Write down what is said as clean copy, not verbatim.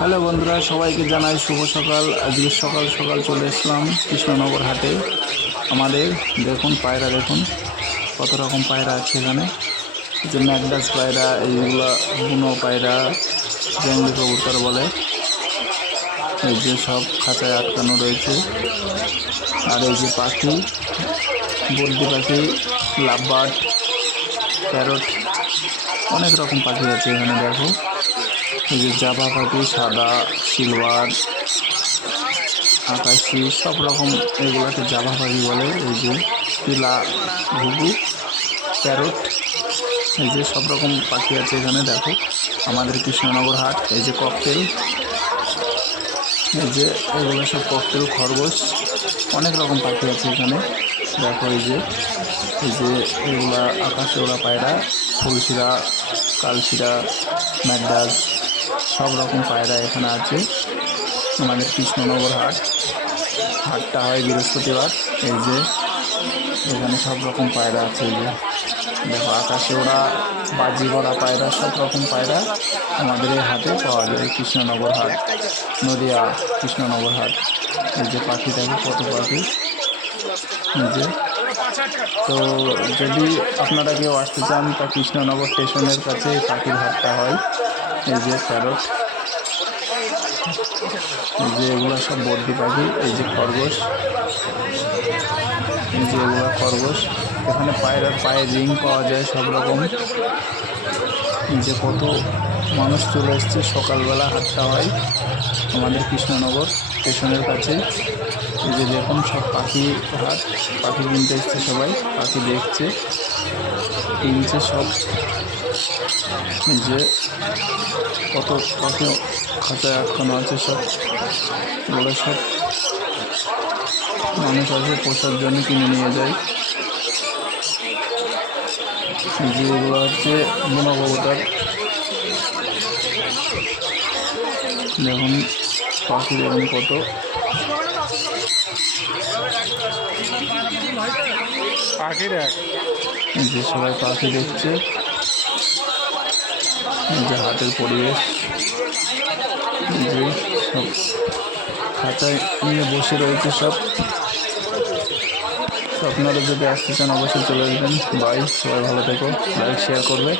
Hello বন্ধুরা, সবাইকে জানাই শুভ সকাল। আজকে সকাল সকাল চলে এসলাম কৃষ্ণনগর হাটে। আমাদের দেখুন পায়রা, দেখুন কত রকম পায়রা আছে এখানে। যে ম্যাকডাস পায়রা, এইগুলা বুনো পায়রা, জঙ্গলি কবুতর বলে। এই যে সব খাঁচায় আটকানো রয়েছে। আর এই যে পাখি, বদ্রি পাখি, লাভবার্ড, প্যারট, অনেক রকম পাখি আছে এখানে। দেখো এই যে জাভা পাখি, সাদা, সিলভার, আকাশি, সব রকম, এগুলোকে জাভা পাখি বলে। এই যে পিলা, ঘুঘু, প্যারট, এই যে সব রকম পাখি আছে এখানে। দেখো আমাদের কৃষ্ণনগর হাট। এই যে ককটেল, এই যে এগুলো সব ককটেল, খরগোশ, অনেক রকম পাখি আছে এখানে। দেখো এই যে এগুলা আকাশে ওড়া পায়রা, ফুলশিরা, কালশিরা, ম্যাকডাস, সব রকম পায়রা এখানে আছে আমাদের কৃষ্ণনগর হাটটা হয় বৃহস্পতিবার। এই যে এখানে সব রকম পায়রা আছে। এই যে দেখো আকাশে ওড়া, বাজি করা পায়রা, সব রকম পায়রা আমাদের এই হাটে পাওয়া যায়। কৃষ্ণনগর হাট, নদিয়া কৃষ্ণনগর হাট। এই যে পাখি, দেখো কত পাখি। এই যে তো যদি আপনারা কেউ আসতে চান তা কৃষ্ণনগর স্টেশনের কাছে এই পাখির হাটটা হয়। এই যে প্যারট, এই যে এগুলো সব বদ্রি পাখি। এই যে খরগোশ, এই যে এগুলো খরগোশ। এখানে পায়রার পায়ে রিং পাওয়া যায় সব রকম। এই যে কত মানুষ চলে এসছে, সকালবেলা হাটটা হয় আমাদের কৃষ্ণনগর স্টেশনের কাছে। এই যে দেখুন সব পাখি হাট, পাখি কিনতে এসছে সবাই, পাখি দেখছে, কিনছে সব। এই যে কত পাখি খাঁচায় আটকানো আছে, সব এগুলো সব মানুষ আসে পোষার জন্য, কিনে নিয়ে যায়। এই যে এগুলো হচ্ছে বুনো কবুতর। দেখুন পাখি, দেখুন কত। পাখি দেখ, এই যে সবাই পাখি দেখছে। এই যে হাটের পরিবেশ। এই যে সব খাঁচায় নিয়ে বসে রয়েছে সব। আপনারা যদি আসতে চান অবশ্যই চলে আসবেন। বাই, সবাই ভালো থেকো, লাইক শেয়ার করবে।